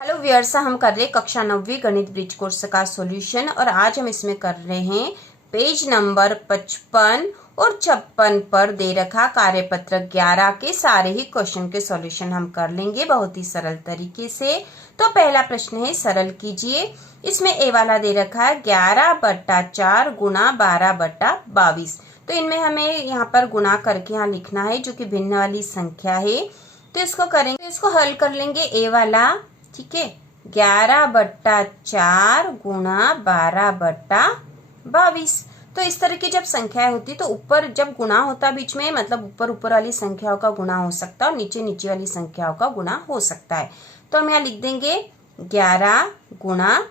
Hello viewers, हम कर रहे हैं कक्षा 9वीं गणित ब्रिज कोर्स का सॉल्यूशन और आज हम इसमें कर रहे हैं पेज नंबर 55 और 56 पर दे रखा कार्यपत्र 11 के सारे ही क्वेश्चन के सॉल्यूशन हम कर लेंगे बहुत ही सरल तरीके से। तो पहला प्रश्न है, सरल कीजिए। इसमें ए वाला दे रखा है 11/4 गुणा 12/22। तो इनमें हमें यहाँ पर गुणा करके यहाँ लिखना है जो कि भिन्न वाली संख्या है। तो इसको करेंगे, तो इसको हल कर लेंगे ए वाला। ठीक है, 11/4 गुणा 12/22। तो इस तरह की जब संख्याएं होती तो ऊपर जब गुणा होता बीच में, मतलब ऊपर ऊपर वाली संख्याओं का गुणा हो सकता है और नीचे नीचे वाली संख्याओं का गुणा हो सकता है। तो हम यहाँ लिख देंगे 11 गुणा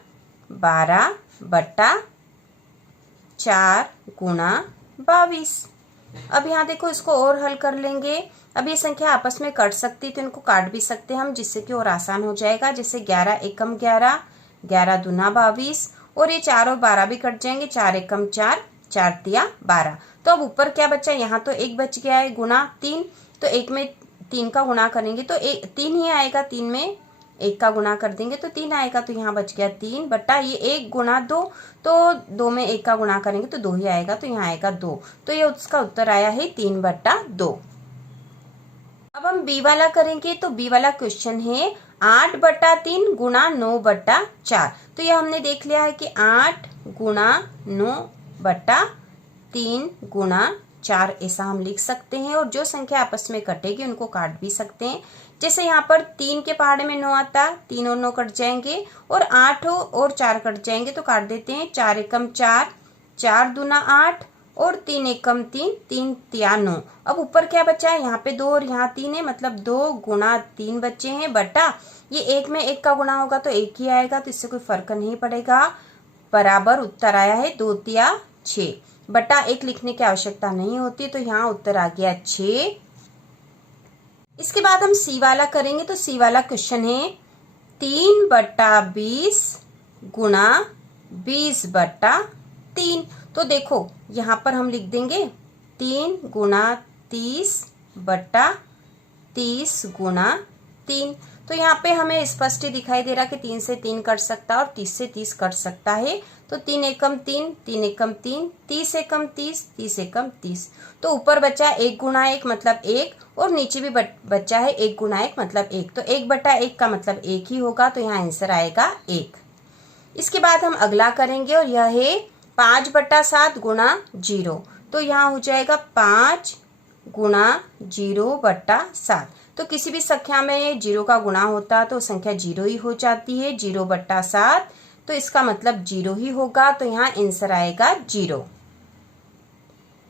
12/4 गुणा 22। अब यहाँ देखो, इसको और हल कर लेंगे। अब ये संख्या आपस में कट सकती तो इनको काट भी सकते हम, जिससे कि और आसान हो जाएगा। जैसे 11 एकम 11, 11 दूना 22 और ये 4 और 12 भी कट जाएंगे। 4 एकम 4, 4 तिया 12। तो अब ऊपर क्या बचा, यहाँ तो एक बच गया है गुना 3। तो एक में 3 का गुणा करेंगे तो 3 ही आएगा। 3 में 1 का गुणा कर देंगे तो 3 आएगा। तो यहाँ बच गया 3 बटा ये 1 गुणा 2। तो 2 में 1 का गुणा करेंगे तो 2 ही आएगा। तो यहाँ आएगा 2। तो ये उसका उत्तर आया है 3/2। अब हम बी वाला करेंगे। तो बी वाला क्वेश्चन है 8/3 गुणा 9/4। तो ये हमने देख लिया है कि 8 गुणा 9/3 गुणा 4 ऐसा हम लिख सकते हैं। और जो संख्या आपस में कटेगी उनको काट भी सकते हैं। जैसे यहाँ पर 3 के पहाड़े में 9 आता, 3 और 9 कट जाएंगे और 8 और 4 कट जाएंगे तो काट देते हैं। 4 एकम 4, 4 दूना 8 और 3 एकम 3, 3 तिया 9। अब ऊपर क्या बचा है, यहाँ पे 2 और यहाँ 3 है, मतलब 2 गुणा 3 बच्चे हैं बटा ये 1 में 1 का गुणा होगा तो 1 ही आएगा। तो इससे कोई फर्क नहीं पड़ेगा। बराबर उत्तर आया है 2 तिया 6 बटा 1 लिखने की आवश्यकता नहीं होती। तो यहाँ उत्तर आ गया 6। इसके बाद हम सी वाला करेंगे। तो सी वाला क्वेश्चन है 3/20 गुणा 20/3। तो देखो यहाँ पर हम लिख देंगे 3 गुणा 30/30 गुणा 3। तो यहाँ पे हमें स्पष्ट ही दिखाई दे रहा कि 3 से 3 कट सकता है और 30 से 30 कट सकता है। तो 3 एकम 3, 3 एकम 3, 30 एकम 30, 30 एकम 30। तो ऊपर बचा 1 गुणा 1 मतलब 1 और नीचे भी बचा है 1 गुणा 1 मतलब 1। तो 1/1 का मतलब 1 ही होगा। तो यहाँ आंसर आएगा 1। इसके बाद हम अगला करेंगे और यह है 5/7 गुणा 0। तो यहाँ हो जाएगा 5 गुणा 0/7। तो किसी भी संख्या में 0 का गुणा होता तो संख्या 0 ही हो जाती है। 0/7 तो इसका मतलब 0 ही होगा। तो यहाँ आंसर आएगा 0।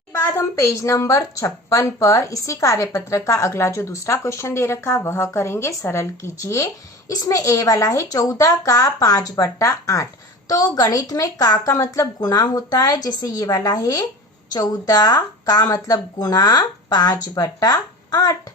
बाद हम पेज नंबर 56 पर इसी कार्यपत्र का अगला जो दूसरा क्वेश्चन दे रखा वह करेंगे। सरल कीजिए। इसमें ए वाला है 14 का 5/8। तो गणित में का मतलब गुणा होता है। जैसे ये वाला है 14 का मतलब गुणा 5/8।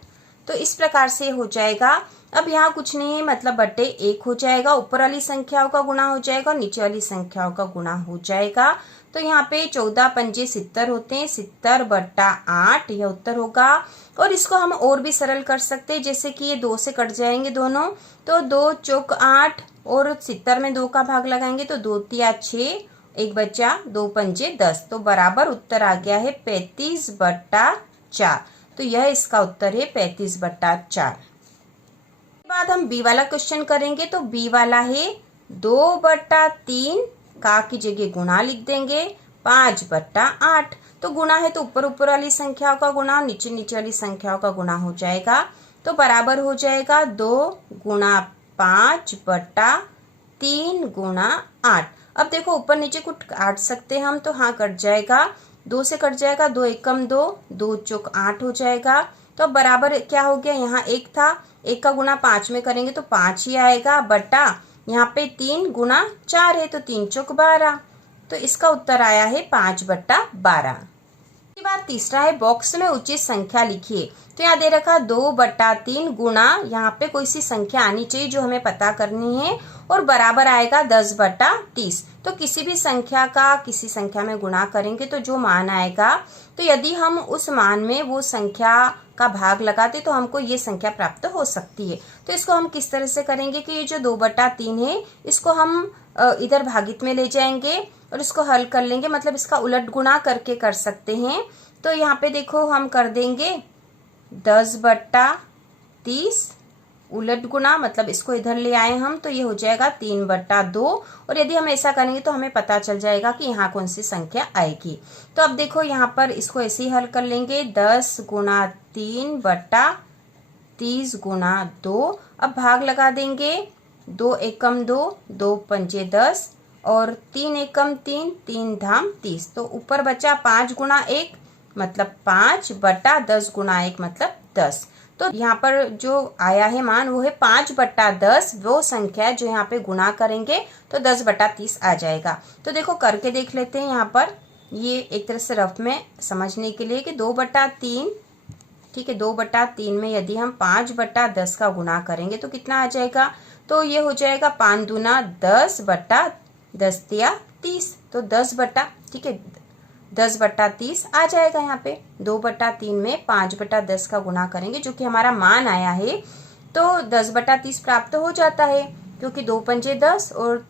तो इस प्रकार से हो जाएगा। अब यहाँ कुछ नहीं है, मतलब बटे 1 हो जाएगा। ऊपर वाली संख्याओं का गुणा हो जाएगा और नीचे वाली संख्याओं का गुणा हो जाएगा। तो यहाँ पे 14 पंजे 70 होते हैं, 70/8 यह उत्तर होगा। और इसको हम और भी सरल कर सकते हैं। जैसे कि ये 2 से कट जाएंगे दोनों, तो 2 चौक 8 और 70 में 2 का भाग लगाएंगे तो 2 तिया 6, 1 बचा, 2 पंजे 10। तो बराबर उत्तर आ गया है 35/4। तो यह इसका उत्तर है 35/4। बाद हम बी वाला क्वेश्चन करेंगे। तो बी वाला है 2/3 का की जगह गुणा लिख देंगे 5/8। तो गुणा है तो ऊपर ऊपर वाली संख्याओं का गुणा, नीचे नीचे वाली संख्याओं का गुणा हो जाएगा। तो बराबर हो जाएगा 2 गुणा 5/3 गुणा 8। अब देखो ऊपर नीचे कुछ काट सकते हैं हम, तो हाँ कट जाएगा। 2 से कट जाएगा, 2 एकम 2, 2 चौक 8 हो जाएगा। तो बराबर क्या हो गया, यहाँ 1 था, 1 का गुणा 5 में करेंगे तो 5 ही आएगा बटा यहाँ पे 3 गुणा 4 है तो 3 चौक 12। तो इसका उत्तर आया है 5/12। इसके बाद तीसरा है बॉक्स में उचित संख्या लिखिए। तो यहाँ दे रखा 2/3 गुणा, यहाँ पे कोई सी संख्या आनी चाहिए जो हमें पता करनी है, और बराबर आएगा 10/30। तो किसी भी संख्या का किसी संख्या में गुणा करेंगे तो जो मान आएगा, तो यदि हम उस मान में वो संख्या का भाग लगाते तो हमको ये संख्या प्राप्त हो सकती है। तो इसको हम किस तरह से करेंगे कि ये जो 2/3 है इसको हम इधर भागित में ले जाएंगे और इसको हल कर लेंगे, मतलब इसका उलट गुणा करके कर सकते हैं। तो यहाँ पे देखो हम कर देंगे 10/30 उलट गुणा, मतलब इसको इधर ले आए हम तो ये हो जाएगा 3/2। और यदि हम ऐसा करेंगे तो हमें पता चल जाएगा कि यहाँ कौन सी संख्या आएगी। तो अब देखो यहाँ पर इसको ऐसे ही हल कर लेंगे, 10 गुणा 3/30 गुणा 2। अब भाग लगा देंगे, 2 एकम 2, 2 पंजे 10 और 3 एकम 3, 3 धाम 30। तो ऊपर बचा 5 गुणा 1 मतलब 5/10 गुणा 1 मतलब 10। तो यहाँ पर जो आया है मान वो है 5/10, वो संख्या जो यहाँ पे गुणा करेंगे तो 10/30 आ जाएगा। तो देखो करके देख लेते हैं। यहाँ पर ये एक तरह से रफ में समझने के लिए कि 2/3, ठीक है, 2/3 में यदि हम 5/10 का गुणा करेंगे तो कितना आ जाएगा, तो ये हो जाएगा 5 दूना 10/10 या 30। तो 10 बटा, ठीक है, 10/30 आ जाएगा। यहाँ पे 2/3 में 5/10 का गुणा करेंगे जो कि हमारा मान आया है, तो 10/30 प्राप्त हो जाता है, क्योंकि 2 पंजे 10 और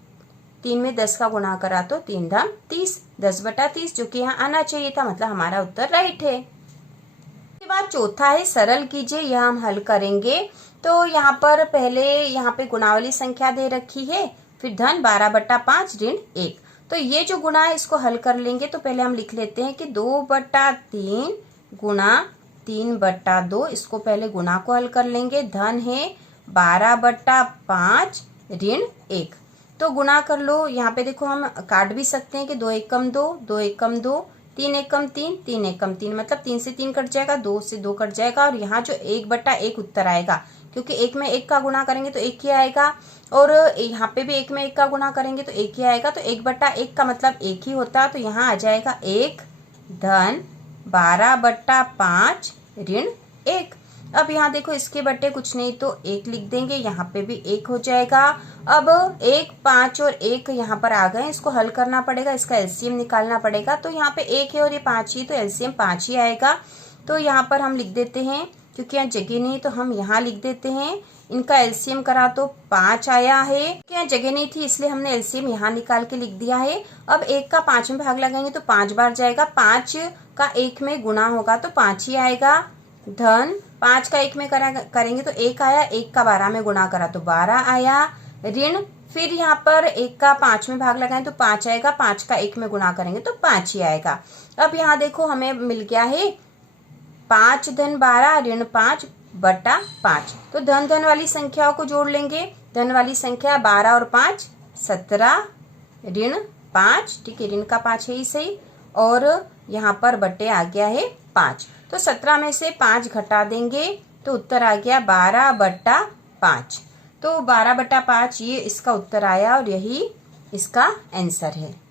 3 में 10 का गुणा करा तो 3 धाम 30, 10/30 जो कि यहाँ आना चाहिए था, मतलब हमारा उत्तर राइट है। इसके बाद चौथा है सरल कीजिए, यह हम हल करेंगे। तो यहाँ पर पहले यहाँ पे गुणावली संख्या दे रखी है, फिर धन 12/5 ऋण 1। तो ये जो गुणा है इसको हल कर लेंगे। तो पहले हम लिख लेते हैं कि 2/3 गुणा 3/2, इसको पहले गुणा को हल कर लेंगे। धन है 12/5 ऋण 1। तो गुणा कर लो। यहाँ पे देखो हम काट भी सकते हैं कि 2 एकम 2, 2 एकम 2, 3 एकम 3, 3 एकम 3, मतलब 3 से 3 कट जाएगा, 2 से 2 कट जाएगा, और यहाँ जो 1/1 उत्तर आएगा, क्योंकि 1 में 1 का गुणा करेंगे तो 1 ही आएगा, और यहाँ पे भी 1 में 1 का गुणा करेंगे तो 1 ही आएगा। तो 1/1 का मतलब 1 ही होता, तो यहाँ आ जाएगा 1 धन 12/5 ऋण 1। अब यहाँ देखो इसके बट्टे कुछ नहीं तो 1 लिख देंगे, यहाँ पे भी 1 हो जाएगा। अब 1, 5 और 1 यहाँ पर आ गए, इसको हल करना पड़ेगा, इसका एलसीएम निकालना पड़ेगा। तो यहाँ पे 1 है और ये 5 ही, तो एलसीएम 5 ही आएगा। तो यहाँ पर हम लिख देते हैं, क्योंकि यहाँ जगह नहीं तो हम यहाँ लिख देते हैं। इनका एलसीएम करा तो 5 आया है, यहाँ जगह नहीं थी इसलिए हमने एलसीएम यहाँ निकाल के लिख दिया है। अब 1 का 5 में भाग लगाएंगे तो 5 बार जाएगा, 5 का 1 में गुणा होगा तो 5 ही आएगा। धन 5 का 1 में करेंगे तो 1 आया, 1 का 12 में गुणा करा तो 12 आया। ऋण, फिर यहाँ पर 1 का 5 में भाग लगाएं तो 5 आएगा, 5 का 1 में गुणा करेंगे तो 5 ही आएगा। अब यहाँ देखो हमें मिल गया है 5 धन 12 ऋण 5/5। तो धन धन वाली संख्याओं को जोड़ लेंगे। धन वाली संख्या 12 और 5 17 ऋण 5, ठीक है, ऋण का 5 है ही सही, और यहाँ पर बट्टे आ गया है 5। तो 17 में से 5 घटा देंगे तो उत्तर आ गया 12/5। तो 12/5 ये इसका उत्तर आया और यही इसका आंसर है।